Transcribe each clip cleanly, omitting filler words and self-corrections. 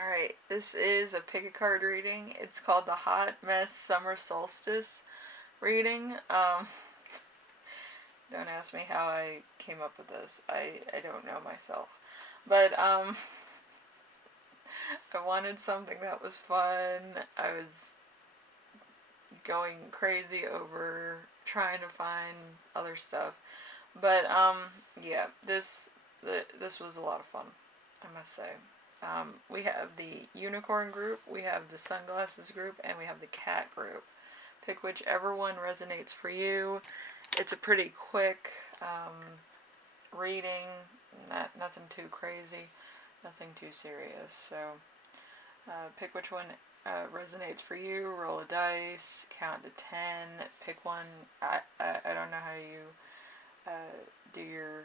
Alright, this is a pick a card reading. It's called the Hot Mess Summer Solstice reading. Don't ask me how I came up with this. I don't know myself. But, I wanted something that was fun. I was going crazy over trying to find other stuff. But, yeah, this was a lot of fun, I must say. We have the unicorn group, we have the sunglasses group, and we have the cat group. Pick whichever one resonates for you. It's a pretty quick reading, nothing too crazy, nothing too serious. So pick which one resonates for you. Roll a dice, count to 10, pick one. I don't know how you do your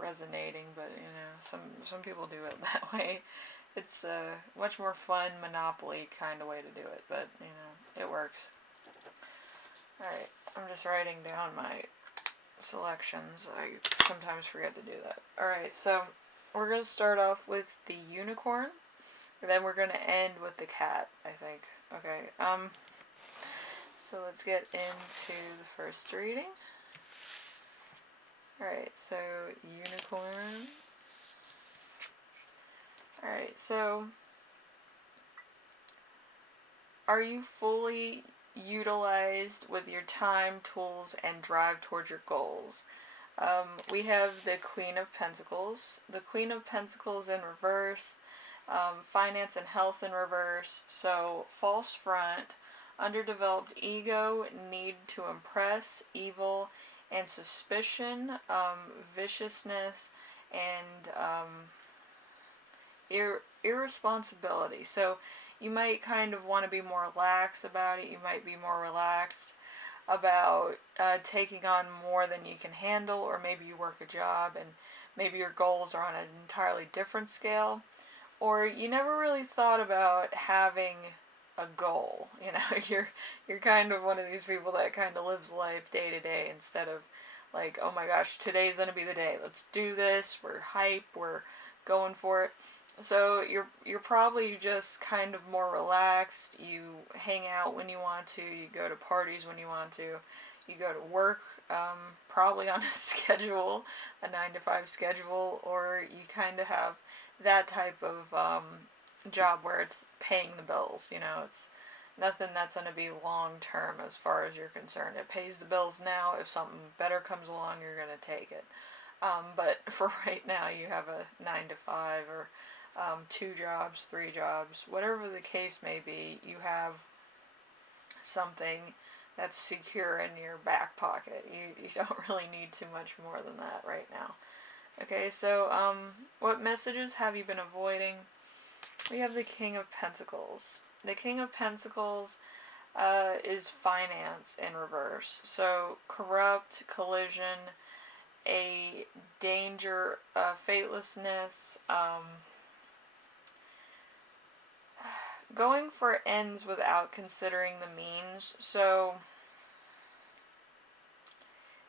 resonating, but some people do it that way. It's a much more fun Monopoly kind of way to do it, but it works. Alright, I'm just writing down my selections. I sometimes forget to do that. Alright, so we're going to start off with the unicorn, and then we're going to end with the cat, I think. Okay, so let's get into the first reading. Alright, so unicorn. Alright, so are you fully utilized with your time, tools, and drive towards your goals? We have the Queen of Pentacles. The Queen of Pentacles in reverse, finance and health in reverse. So false front, underdeveloped ego, need to impress, evil, and suspicion, viciousness, and irresponsibility. So you might kind of want to be more lax about it. You might be more relaxed about taking on more than you can handle, or maybe you work a job and maybe your goals are on an entirely different scale, or you never really thought about having a goal. You're kind of one of these people that kind of lives life day to day instead of like, oh my gosh, today's gonna be the day. Let's do this. We're hype. We're going for it. So you're probably just kind of more relaxed. You hang out when you want to. You go to parties when you want to. You go to work, probably on a schedule, a 9 to 5 schedule, or you kind of have that type of job where it's paying the bills. It's nothing that's going to be long term as far as you're concerned. It pays the bills now. If something better comes along, you're going to take it. But for right now, you have a 9 to 5 or 2 jobs, 3 jobs, whatever the case may be. You have something that's secure in your back pocket. You don't really need too much more than that right now. Okay, so what messages have you been avoiding? We have the King of Pentacles. The King of Pentacles is finance in reverse. So corrupt, collision, a danger, fatelessness, going for ends without considering the means. So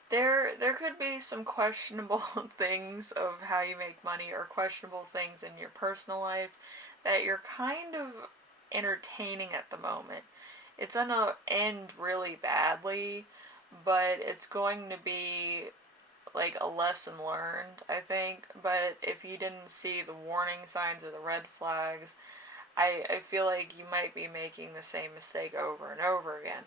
there could be some questionable things of how you make money, or questionable things in your personal life that you're kind of entertaining at the moment. It's gonna end really badly, but it's going to be like a lesson learned, I think. But if you didn't see the warning signs or the red flags, I feel like you might be making the same mistake over and over again.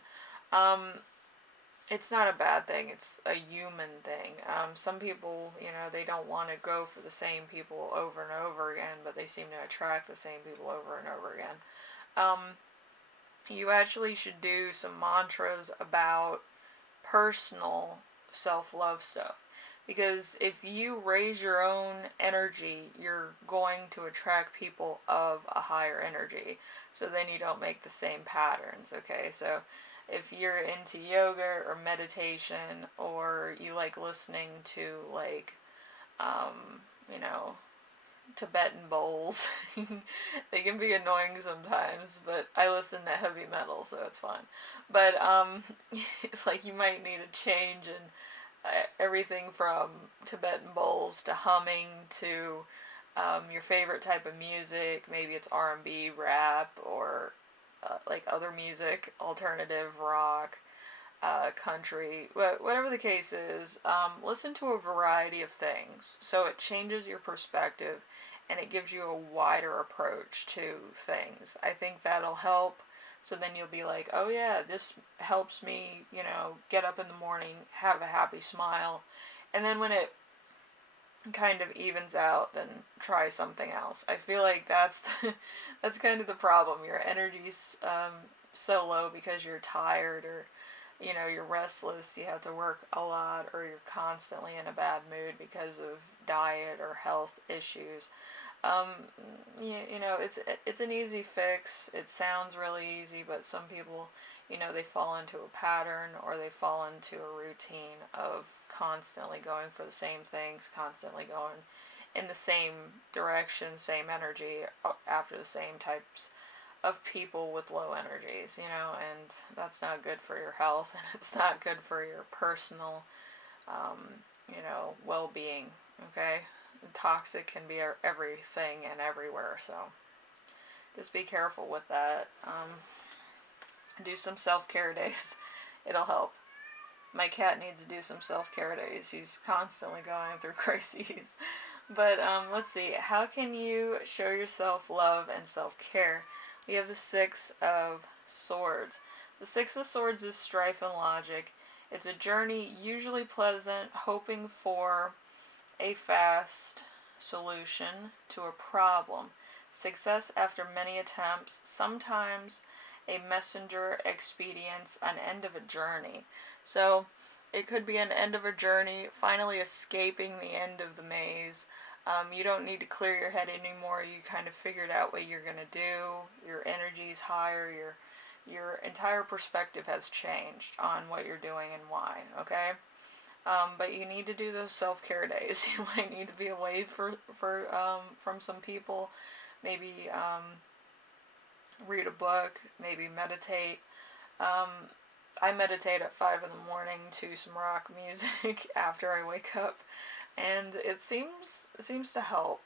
It's not a bad thing. It's a human thing. Some people, they don't want to go for the same people over and over again, but they seem to attract the same people over and over again. You actually should do some mantras about personal self-love stuff. Because if you raise your own energy, you're going to attract people of a higher energy. So then you don't make the same patterns, okay? So if you're into yoga or meditation, or you like listening to like, Tibetan bowls, they can be annoying sometimes, but I listen to heavy metal, so it's fun. But it's like you might need a change in everything from Tibetan bowls to humming to your favorite type of music. Maybe it's R&B, rap, or like other music, alternative rock, country, whatever the case is. Listen to a variety of things so it changes your perspective and it gives you a wider approach to things. I think that'll help. So then you'll be like, oh yeah, this helps me, get up in the morning, have a happy smile. And then when it kind of evens out, then try something else. I feel like that's that's kind of the problem. Your energy's so low because you're tired, or you're restless, you have to work a lot, or you're constantly in a bad mood because of diet or health issues. um, it's an easy fix. It sounds really easy, but some people, they fall into a pattern, or they fall into a routine of constantly going for the same things, constantly going in the same direction, same energy, after the same types of people with low energies, and that's not good for your health, and it's not good for your personal, well-being, okay? Toxic can be everything and everywhere, so just be careful with that. Do some self-care days. It'll help. My cat needs to do some self-care days. He's constantly going through crises. But let's see. How can you show yourself love and self-care? We have the Six of Swords. The Six of Swords is strife and logic. It's a journey, usually pleasant, hoping for a fast solution to a problem. Success after many attempts, sometimes a messenger expedience, an end of a journey. So it could be an end of a journey, finally escaping the end of the maze. You don't need to clear your head anymore. You kind of figured out what you're going to do. Your energy's higher. Your entire perspective has changed on what you're doing and why, okay? But you need to do those self-care days. You might need to be away from some people. Maybe read a book. Maybe meditate. I meditate at 5 in the morning to some rock music after I wake up, and it seems to help.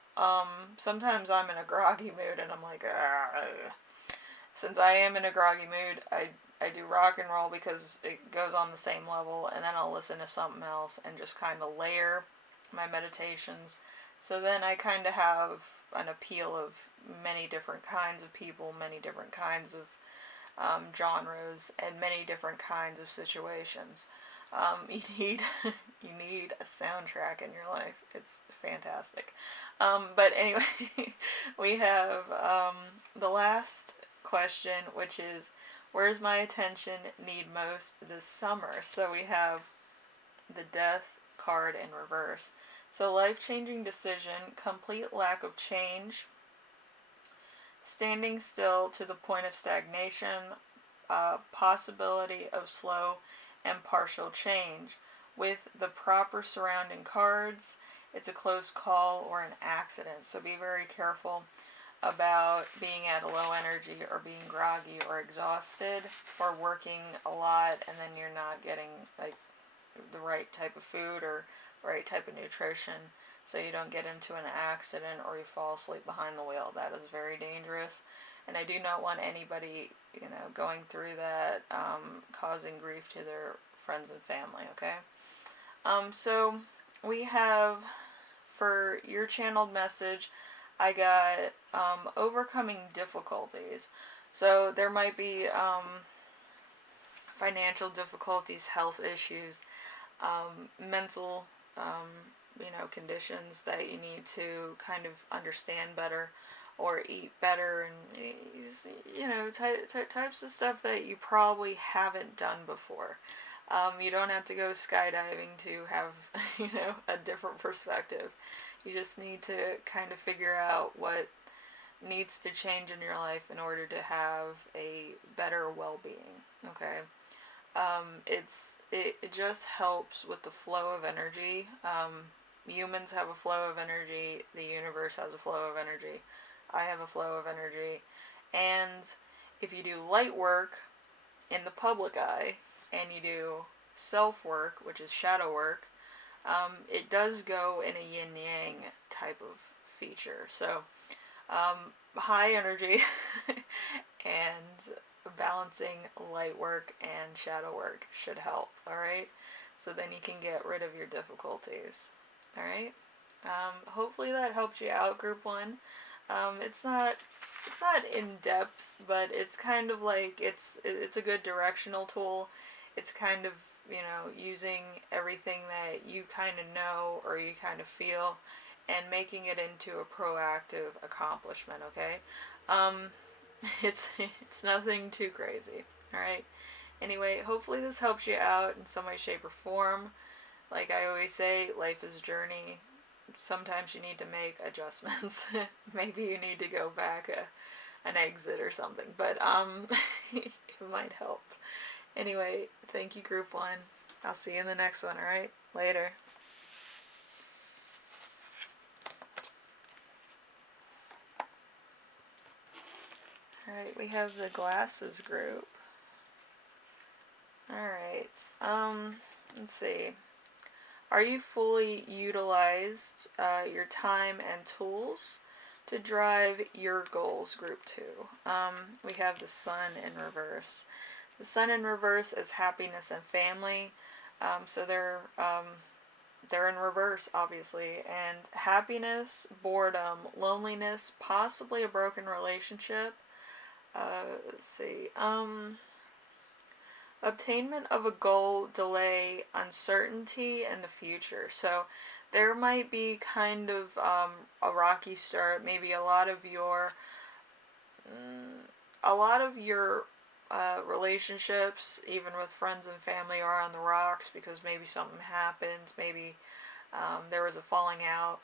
Sometimes I'm in a groggy mood, and I'm like, "Ugh." Since I am in a groggy mood, I do rock and roll because it goes on the same level, and then I'll listen to something else and just kind of layer my meditations. So then I kind of have an appeal of many different kinds of people, many different kinds of genres, and many different kinds of situations. You need you need a soundtrack in your life. It's fantastic. But anyway, we have the last question, which is, where's my attention need most this summer? So we have the Death card in reverse. So life-changing decision, complete lack of change, standing still to the point of stagnation, possibility of slow and partial change. With the proper surrounding cards, it's a close call or an accident. So be very careful about being at a low energy, or being groggy, or exhausted, or working a lot and then you're not getting like the right type of food or the right type of nutrition, so you don't get into an accident or you fall asleep behind the wheel. That is very dangerous, and I do not want anybody, going through that, causing grief to their friends and family, okay? So we have, for your channeled message, I got overcoming difficulties. So there might be financial difficulties, health issues, mental, conditions that you need to kind of understand better, or eat better, and types of stuff that you probably haven't done before. You don't have to go skydiving to have a different perspective. You just need to kind of figure out what needs to change in your life in order to have a better well-being. Okay. It just helps with the flow of energy. Humans have a flow of energy. The universe has a flow of energy. I have a flow of energy. And if you do light work in the public eye, and you do self work, which is shadow work, it does go in a yin yang type of feature. So high energy and balancing light work and shadow work should help. All right, so then you can get rid of your difficulties. All right. Hopefully that helped you out, group one. It's not in depth, but it's kind of like it's a good directional tool. It's kind of, using everything that you kind of know or you kind of feel and making it into a proactive accomplishment, okay? Um, it's nothing too crazy, all right? Anyway, hopefully this helps you out in some way, shape, or form. Like I always say, life is a journey. Sometimes you need to make adjustments. Maybe you need to go back an exit or something, but it might help. Anyway, thank you, group one. I'll see you in the next one, alright? Later. Alright, we have the glasses group. Alright, let's see. Are you fully utilized your time and tools to drive your goals, group two? We have the sun in reverse. The sun in reverse is happiness and family. So they're in reverse, obviously. And happiness, boredom, loneliness, possibly a broken relationship. Let's see. Obtainment of a goal, delay, uncertainty, and the future. So there might be kind of a rocky start. Maybe a lot of your relationships, even with friends and family, are on the rocks because maybe something happened. Maybe there was a falling out,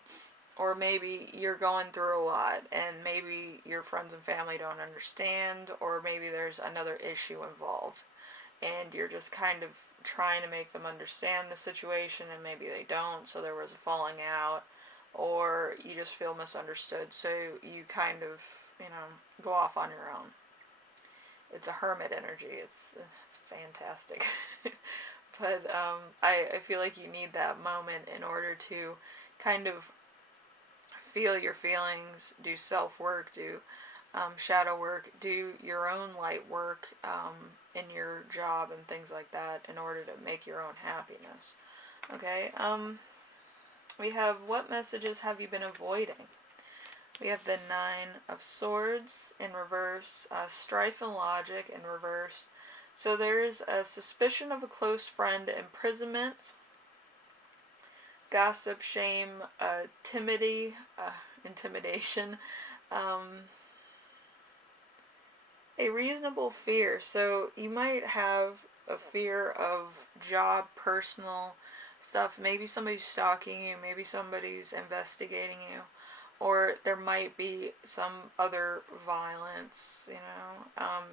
or maybe you're going through a lot, and maybe your friends and family don't understand, or maybe there's another issue involved. And you're just kind of trying to make them understand the situation, and maybe they don't, so there was a falling out, or you just feel misunderstood, so you kind of, go off on your own. It's a hermit energy. It's fantastic. But I feel like you need that moment in order to kind of feel your feelings, do self-work, do shadow work, do your own light work in your job and things like that in order to make your own happiness. Okay, we have, what messages have you been avoiding? We have the Nine of Swords in reverse, strife and logic in reverse. So there's a suspicion of a close friend, imprisonment, gossip, shame, intimidation, a reasonable fear. So you might have a fear of job, personal stuff. Maybe somebody's stalking you. Maybe somebody's investigating you. Or there might be some other violence,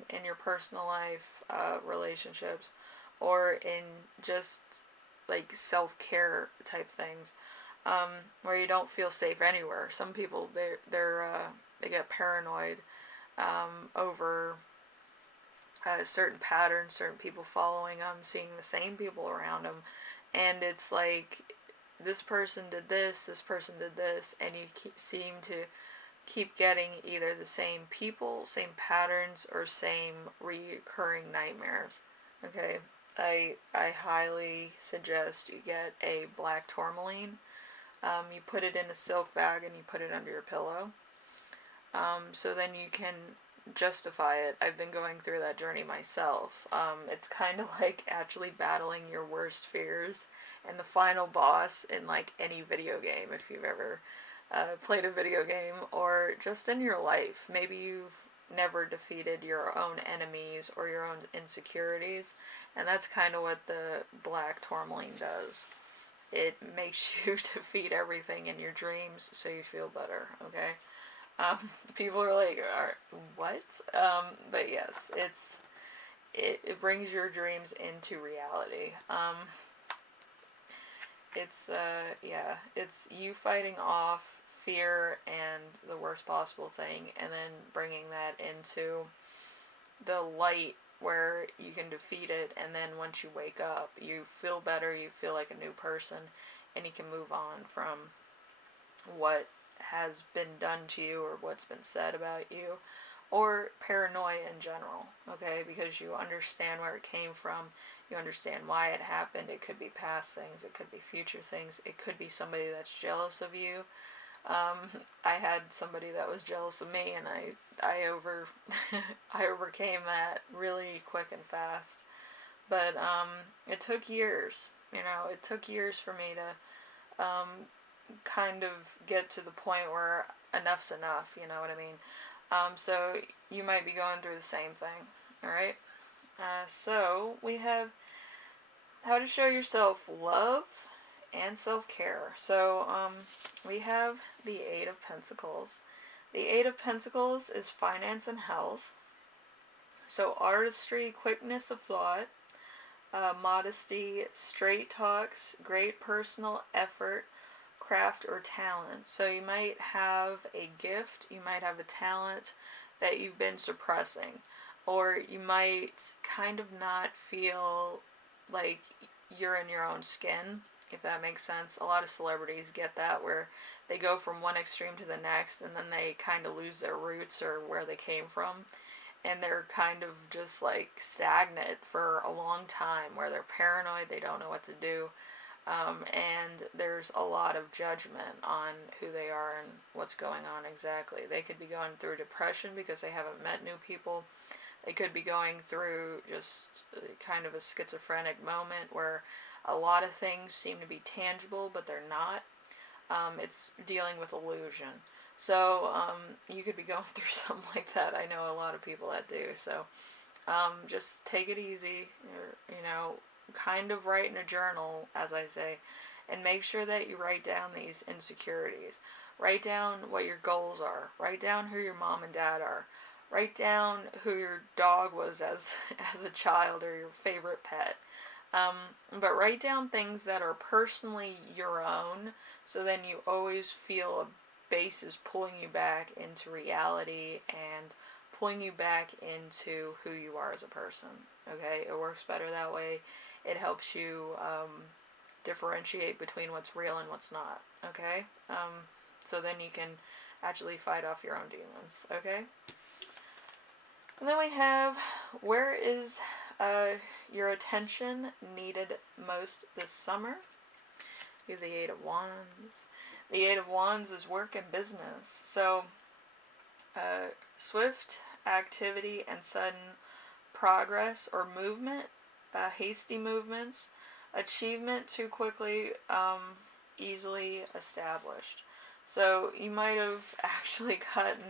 in your personal life, relationships, or in just like self-care type things, where you don't feel safe anywhere. Some people, they get paranoid over certain patterns, certain people following them, seeing the same people around them, and it's like, this person did this, and you seem to keep getting either the same people, same patterns, or same recurring nightmares. Okay, I highly suggest you get a black tourmaline. You put it in a silk bag and you put it under your pillow. So then you can justify it. I've been going through that journey myself. It's kind of like actually battling your worst fears and the final boss in like any video game, if you've ever played a video game, or just in your life. Maybe you've never defeated your own enemies or your own insecurities, and that's kind of what the black tourmaline does. It makes you defeat everything in your dreams so you feel better, okay? People are like, what? But yes, it brings your dreams into reality. It's you fighting off fear and the worst possible thing, and then bringing that into the light where you can defeat it, and then once you wake up, you feel better, you feel like a new person, and you can move on from what has been done to you or what's been said about you, or paranoia in general, okay? Because you understand where it came from, you understand why it happened. It could be past things, it could be future things, it could be somebody that's jealous of you. I had somebody that was jealous of me, and I overcame that really quick and fast. But it took years. It took years for me to kind of get to the point where enough's enough. You know what I mean? So you might be going through the same thing. All right. So we have how to show yourself love and self-care. So we have the Eight of Pentacles. The Eight of Pentacles is finance and health. So artistry, quickness of thought, modesty, straight talks, great personal effort, craft or talent. So you might have a gift, you might have a talent that you've been suppressing, or you might kind of not feel like you're in your own skin, if that makes sense. A lot of celebrities get that, where they go from one extreme to the next and then they kind of lose their roots or where they came from, and they're kind of just like stagnant for a long time, where they're paranoid, they don't know what to do, and there's a lot of judgment on who they are and what's going on exactly. They could be going through depression because they haven't met new people. They could be going through just kind of a schizophrenic moment where a lot of things seem to be tangible, but they're not. It's dealing with illusion. So you could be going through something like that. I know a lot of people that do. So just take it easy. Kind of write in a journal, as I say, and make sure that you write down these insecurities. Write down what your goals are. Write down who your mom and dad are. Write down who your dog was as a child, or your favorite pet. But write down things that are personally your own, so then you always feel a base is pulling you back into reality and pulling you back into who you are as a person. Okay, it works better that way. It helps you differentiate between what's real and what's not. Okay, so then you can actually fight off your own demons. Okay. And then we have, where is your attention needed most this summer? We have the Eight of Wands. The Eight of Wands is work and business. So, swift activity and sudden progress or movement, hasty movements, achievement too quickly, easily established. So, you might have actually gotten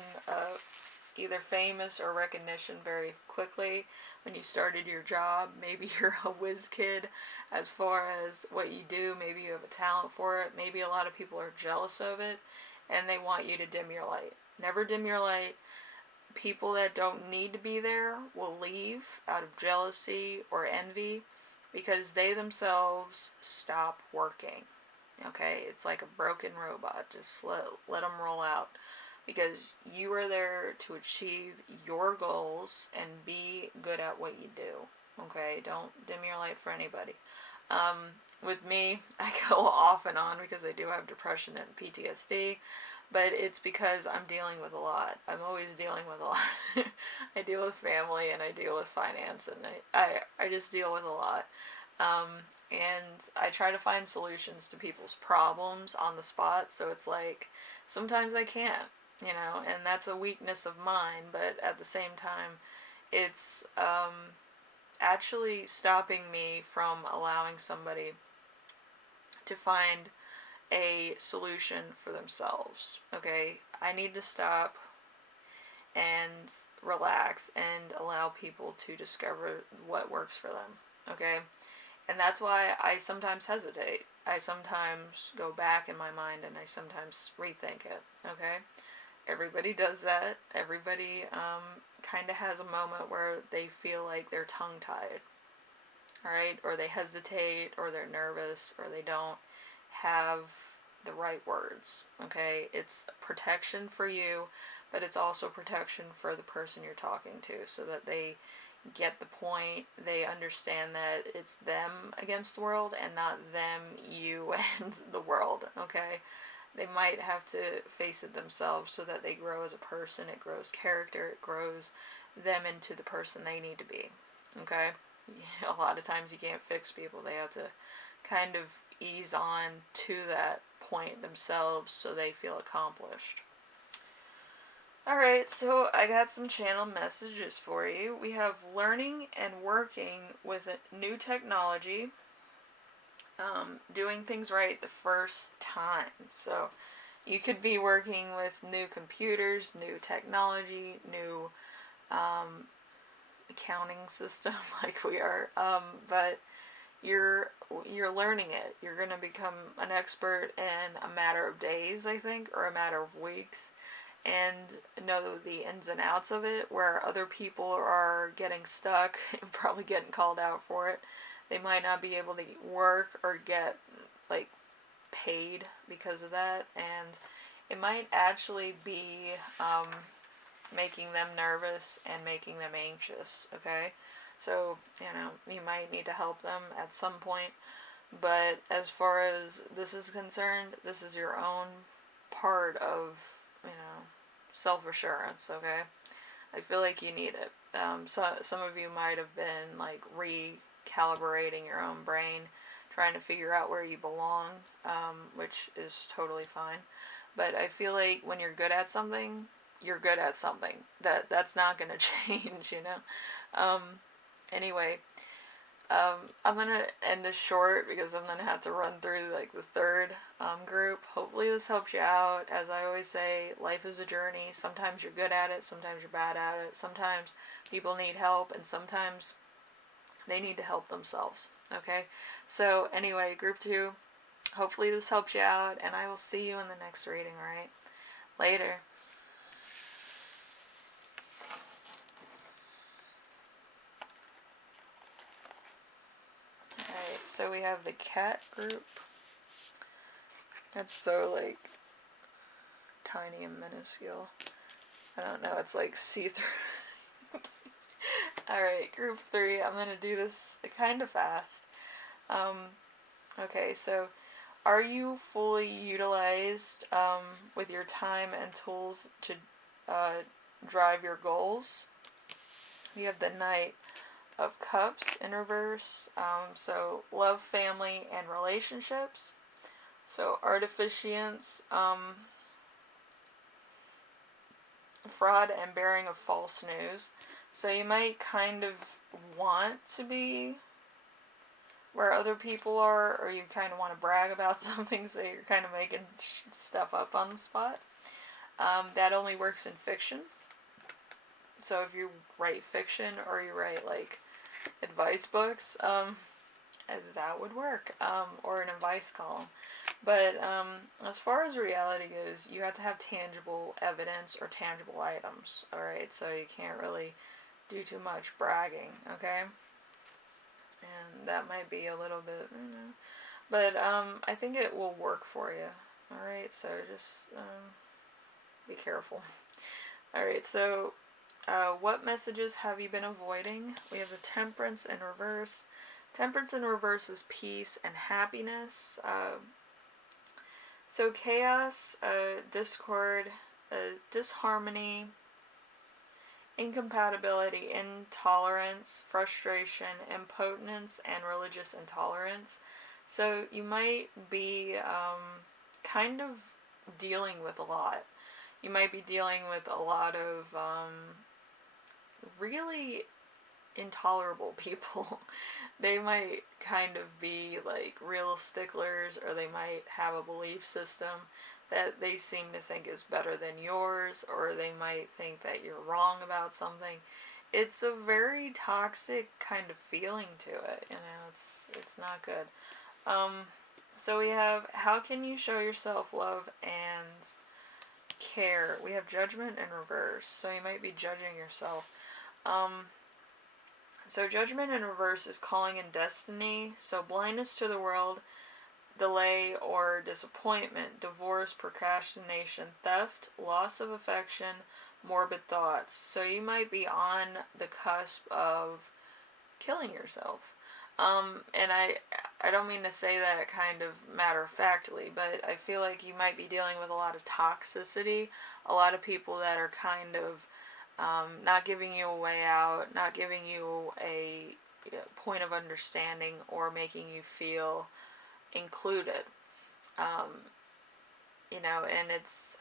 either famous or recognition very quickly when you started your job. Maybe you're a whiz kid as far as what you do. Maybe you have a talent for it. Maybe a lot of people are jealous of it and they want you to dim your light. Never dim your light. People that don't need to be there will leave out of jealousy or envy because they themselves stop working. Okay, it's like a broken robot. Just let them roll out, because you are there to achieve your goals and be good at what you do. Okay, don't dim your light for anybody. With me, I go off and on because I do have depression and PTSD, but it's because I'm dealing with a lot. I'm always dealing with a lot. I deal with family and I deal with finance, and I just deal with a lot. And I try to find solutions to people's problems on the spot, so it's like sometimes I can't. And that's a weakness of mine, but at the same time, it's actually stopping me from allowing somebody to find a solution for themselves. Okay, I need to stop and relax and allow people to discover what works for them. Okay, and that's why I sometimes hesitate. I sometimes go back in my mind and I sometimes rethink it. Okay. Everybody does that. Everybody kind of has a moment where they feel like they're tongue-tied, alright? Or they hesitate, or they're nervous, or they don't have the right words, okay? It's protection for you, but it's also protection for the person you're talking to, so that they get the point, they understand that it's them against the world, and not them, you, and the world, okay? they might have to face it themselves so that they grow as a person. It grows character. It grows them into the person they need to be. Okay? A lot of times you can't fix people. They have to kind of ease on to that point themselves so they feel accomplished. Alright, so I got some channel messages for you. We have learning and working with new technology, doing things right the first time. So you could be working with new computers, new technology, new accounting system like we are, but you're learning it. You're going to become an expert in a matter of days, I think, or a matter of weeks, and know the ins and outs of it, where other people are getting stuck and probably getting called out for it. They might not be able to work or get like paid because of that, and it might actually be making them nervous and making them anxious. Okay, so you might need to help them at some point, but as far as this is concerned, this is your own part of self-assurance. Okay, I feel like you need it. Some of you might have been like recalibrating your own brain, trying to figure out where you belong, which is totally fine. But I feel like when you're good at something, you're good at something. That's not gonna change. Anyway, I'm gonna end this short because I'm gonna have to run through like the third group. Hopefully this helps you out. As I always say, life is a journey. Sometimes you're good at it, sometimes you're bad at it. Sometimes people need help, and sometimes they need to help themselves. Okay, so anyway, group 2. Hopefully this helps you out, and I will see you in the next reading. Alright, later. Alright, so we have the cat group. That's so like tiny and minuscule. I don't know, it's like see-through. Alright, group 3. I'm gonna do this kind of fast. Okay, so are you fully utilized with your time and tools to drive your goals? We have the Knight of Cups in reverse. So love, family, and relationships. So artificience, fraud, and bearing of false news. So you might kind of want to be where other people are, or you kind of want to brag about something, so you're kind of making stuff up on the spot. That only works in fiction. So if you write fiction or you write like advice books, that would work, or an advice column. But as far as reality goes, you have to have tangible evidence or tangible items. Alright, so you can't really do too much bragging, okay? And that might be a little bit, but I think it will work for you. Alright, so just be careful. Alright, so what messages have you been avoiding? We have the Temperance in reverse. Temperance in reverse is peace and happiness. So chaos, discord, disharmony, incompatibility, intolerance, frustration, impotence, and religious intolerance. So you might be kind of dealing with a lot. You might be dealing with a lot of really intolerable people. They might kind of be like real sticklers, or they might have a belief system that they seem to think is better than yours, or they might think that you're wrong about something. It's a very toxic kind of feeling to it, it's not good. So we have, how can you show yourself love and care? We have Judgment in reverse, so you might be judging yourself. So Judgment in reverse is calling in destiny. So blindness to the world, delay or disappointment, divorce, procrastination, theft, loss of affection, morbid thoughts. So you might be on the cusp of killing yourself. And I don't mean to say that kind of matter-of-factly, but I feel like you might be dealing with a lot of toxicity, a lot of people that are kind of not giving you a way out, not giving you a point of understanding, or making you feel included. Um, and it's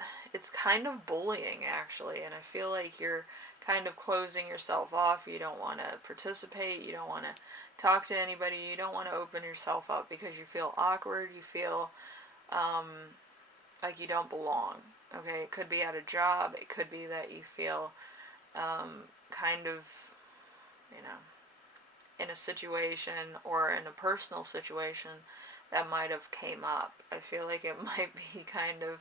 kind of bullying, actually, and I feel like you're kind of closing yourself off. You don't want to participate, you don't want to talk to anybody, you don't want to open yourself up because you feel awkward, you feel um, like you don't belong. Okay, it could be at a job, it could be that you feel kind of, you know, in a situation or in a personal situation that might have came up. I feel like it might be kind of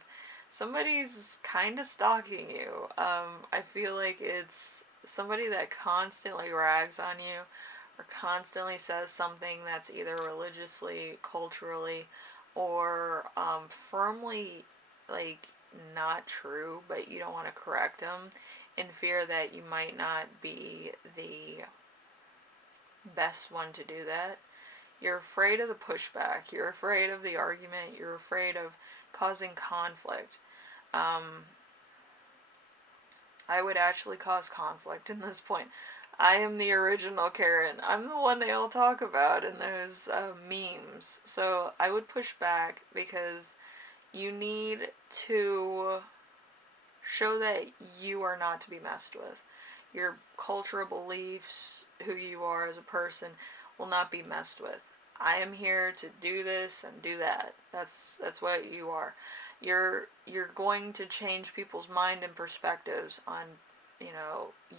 somebody's kind of stalking you. I feel like it's somebody that constantly rags on you or constantly says something that's either religiously, culturally, or firmly like not true, but you don't want to correct them in fear that you might not be the best one to do that. You're afraid of the pushback. You're afraid of the argument. You're afraid of causing conflict. Um, I would actually cause conflict in this point. I am the original Karen. I'm the one they all talk about in those memes. So I would push back because you need to show that you are not to be messed with. Your cultural beliefs, who you are as a person, will not be messed with. I am here to do this and do that. That's what you are. You're going to change people's mind and perspectives on,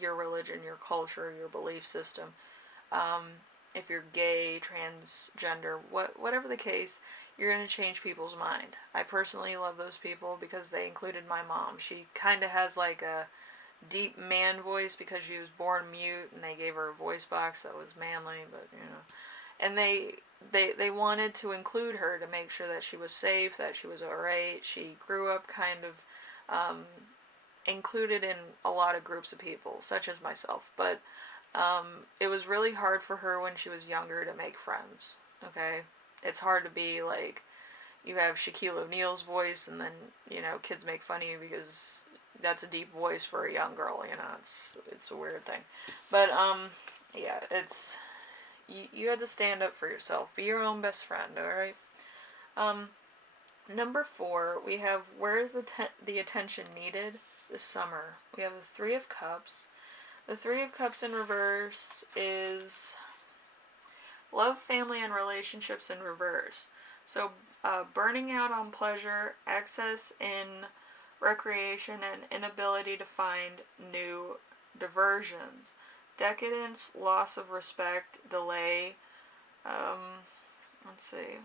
your religion, your culture, your belief system. Um, if you're gay, transgender, whatever the case, you're going to change people's mind. I personally love those people because they included my mom. She kind of has like a deep man voice because she was born mute, and they gave her a voice box that was manly, but and they wanted to include her to make sure that she was safe, that she was alright. She grew up kind of included in a lot of groups of people, such as myself, but it was really hard for her when she was younger to make friends. Okay, it's hard to be like, you have Shaquille O'Neal's voice, and then kids make fun of you because that's a deep voice for a young girl. It's a weird thing, but yeah, it's you had to stand up for yourself, be your own best friend. All right. Um, Number 4, we have where is the attention needed this summer. We have the Three of Cups. The Three of Cups in reverse is love, family, and relationships in reverse. So, burning out on pleasure, excess in recreation, and inability to find new diversions. Decadence, loss of respect, delay. Let's see.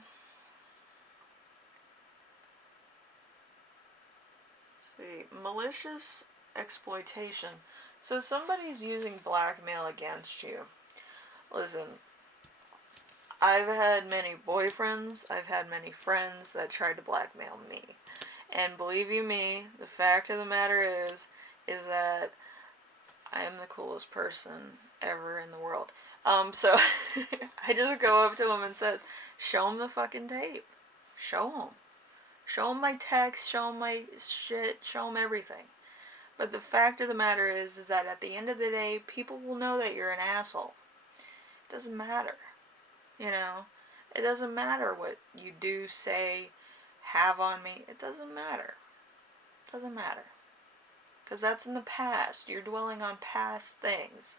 Malicious exploitation. So somebody's using blackmail against you. Listen, I've had many boyfriends, I've had many friends that tried to blackmail me. And believe you me, the fact of the matter is that I am the coolest person ever in the world. So I just go up to him and says, show him the fucking tape. Show him. Show him my text, show him my shit, show him everything. But the fact of the matter is that at the end of the day, people will know that you're an asshole. It doesn't matter. It doesn't matter what you do, say, have on me. It doesn't matter. It doesn't matter. Because that's in the past. You're dwelling on past things.